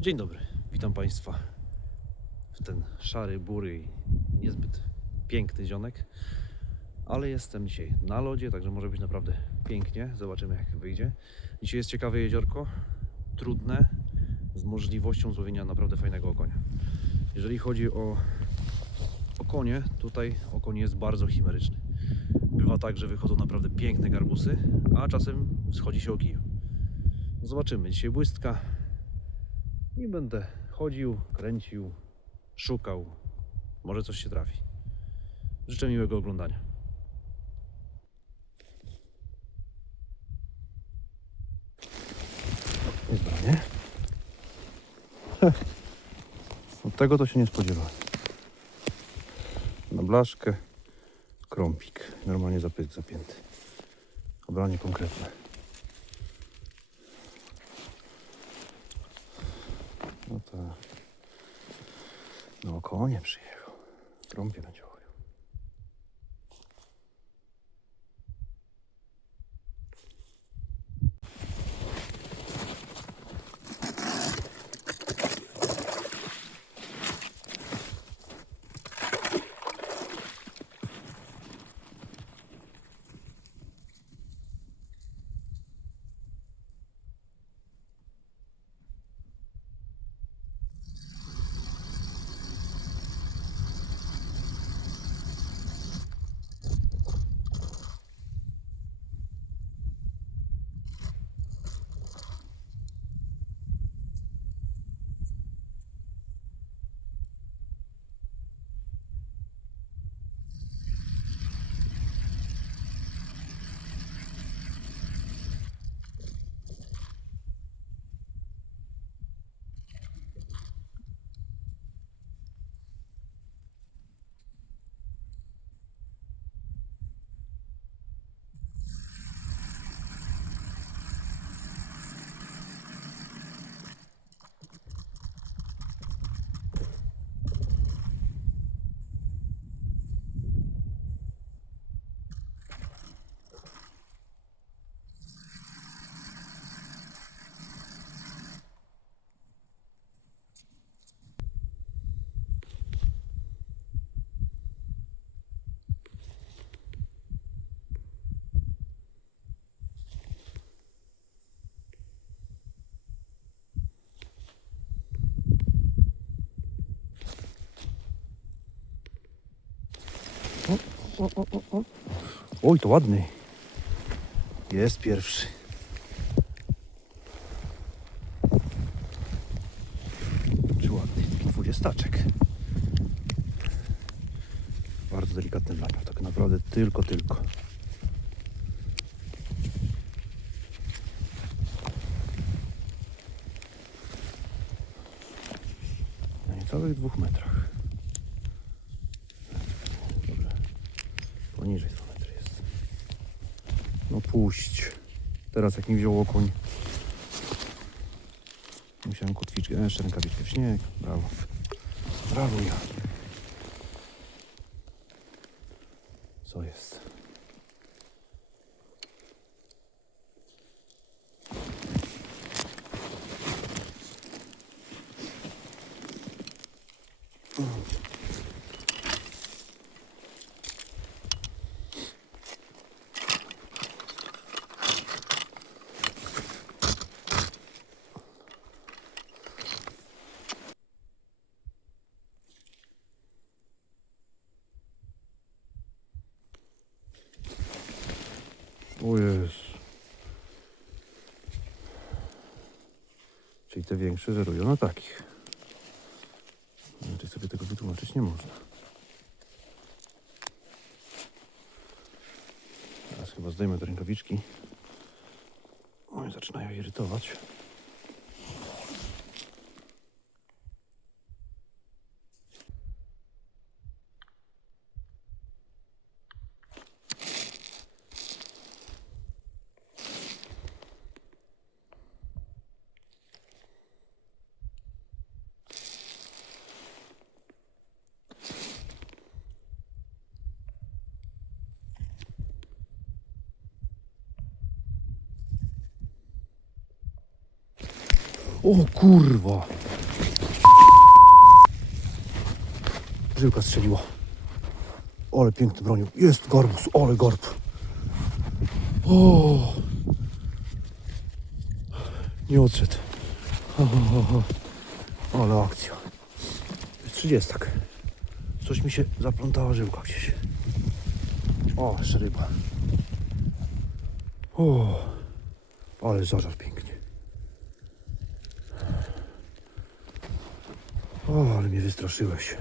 Dzień dobry, witam Państwa w ten szary, bury i niezbyt piękny zionek. Ale jestem dzisiaj na lodzie, także może być naprawdę pięknie. Zobaczymy jak wyjdzie. Dzisiaj jest ciekawe jeziorko, trudne, z możliwością złowienia naprawdę fajnego okonia. Jeżeli chodzi o okonie, tutaj okoń jest bardzo chimeryczny. Bywa tak, że wychodzą naprawdę piękne garbusy, a czasem schodzi się o kiju. Zobaczymy. Dzisiaj błystka, i będę chodził, kręcił, szukał. Może coś się trafi. Życzę miłego oglądania. Jest branie. Od tego to się nie spodziewałem. Na blaszkę krąpik. Normalnie zapysk zapięty. Obranie konkretne. No to no konie przyjechał. Trąbie będzie O, o, o. Oj, to ładny. Jest pierwszy. Czy ładny? Dwudziestaczek. Bardzo delikatny wlaniów. Tak naprawdę tylko, tylko. Na niecałych dwóch metrach. Dobra. Poniżej 2 metry jest. No puść. Teraz jak mi wziął okoń. Musiałem kotwiczkę, jeszcze rękawiczkę w śnieg. Brawo. Brawo ja. Co jest? O Jezu. Czyli te większe żerują na takich. Inaczej sobie tego wytłumaczyć nie można. Teraz chyba zdejmę te rękawiczki. Oj, zaczynają irytować. O kurwa. Żyłka strzeliła. Ole piękny bronił. Jest gorbus, ole gorb. O. Nie odszedł. Ale akcja. Jest 30. Coś mi się zaplątała żyłka gdzieś. O, jeszcze ryba. O, ale zażar piękny. O, ale mnie wystraszyłeś.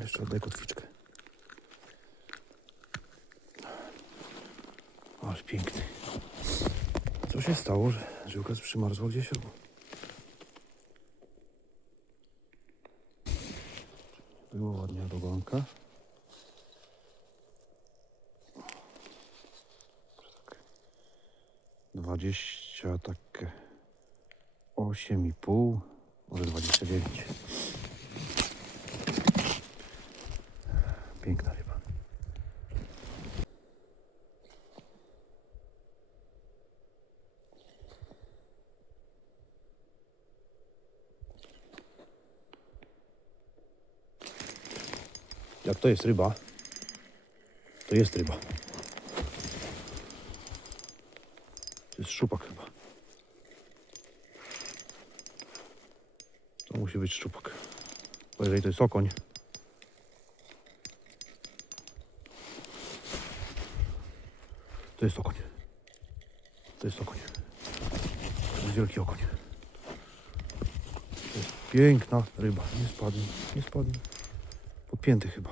Jeszcze oddaj kotwiczkę. Ale piękny. Co się stało, że żyłka przymarzła gdzieś albo... 20, tak 8,5, może 29. Piękna ryba. Jak to jest ryba, to jest ryba. Jest szczupak chyba. To musi być szczupak. Bo jeżeli to jest okoń, to jest okoń. To jest okoń. To jest wielki okoń. To jest piękna ryba. Nie spadnie, nie spadnie. Podpięty chyba.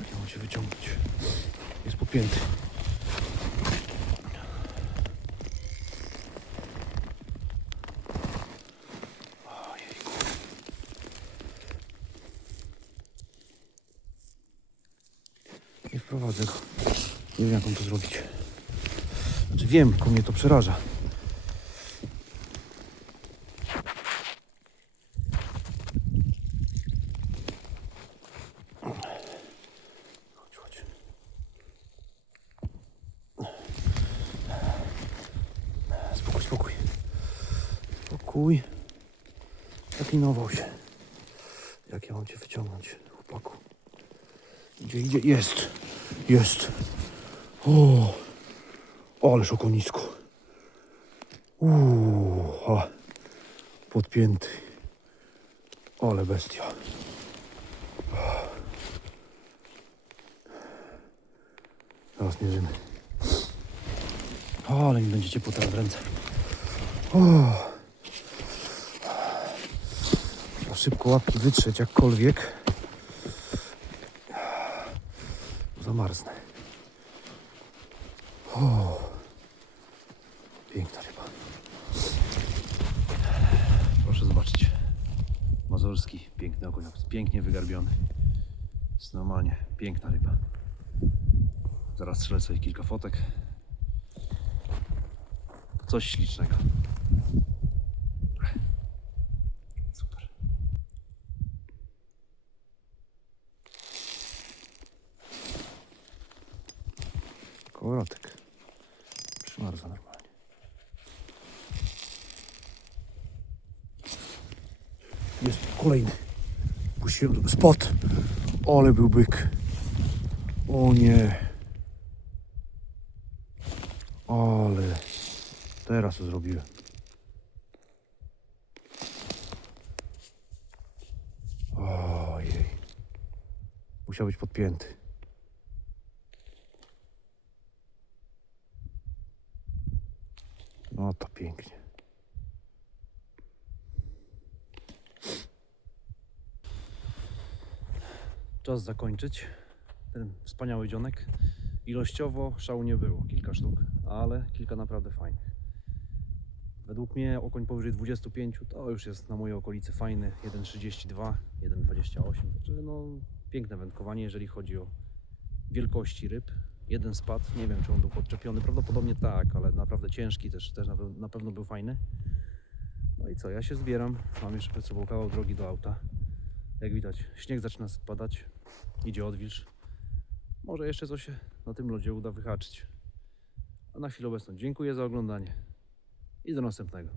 Jak ja mam się wyciągnąć? Jest podpięty. Ojejku. Nie wprowadzę go. Nie wiem jak on to zrobić. Znaczy wiem, tylko mnie to przeraża. Spokój. Zaklinował się. Jak ja mam cię wyciągnąć, chłopaku? Idzie, idzie. Jest. Jest. O. Ależ okonisko. Uuu. a. Podpięty. Ale bestia. Teraz mierzymy. Ale mi będzie ciepło teraz w ręce. Szybko łapki wytrzeć jakkolwiek. Zamarznę. O. Piękna ryba. Proszę zobaczyć. Mazurski, piękny okoń, pięknie wygarbiony. Jest normalnie piękna ryba. Zaraz strzelę sobie kilka fotek. Coś ślicznego. Korotek. Przymarza normalnie. Jest kolejny. Puściłem spot. Ale był byk. O nie. Ale teraz to zrobiłem. Ojej. Musiał być podpięty. No to pięknie. Czas zakończyć ten wspaniały dzionek. Ilościowo szału nie było, kilka sztuk, ale kilka naprawdę fajnych. Według mnie okoń powyżej 25 to już jest na mojej okolicy fajny. 1,32, 1,28. Także no piękne wędkowanie, jeżeli chodzi o wielkości ryb. Jeden spadł, nie wiem czy on był podczepiony, prawdopodobnie tak, ale naprawdę ciężki też, też na pewno był fajny. No i co, ja się zbieram, mam jeszcze przed sobą kawał drogi do auta. Jak widać, śnieg zaczyna spadać, idzie odwilż. Może jeszcze coś się na tym lodzie uda wyhaczyć. A na chwilę obecną dziękuję za oglądanie i do następnego.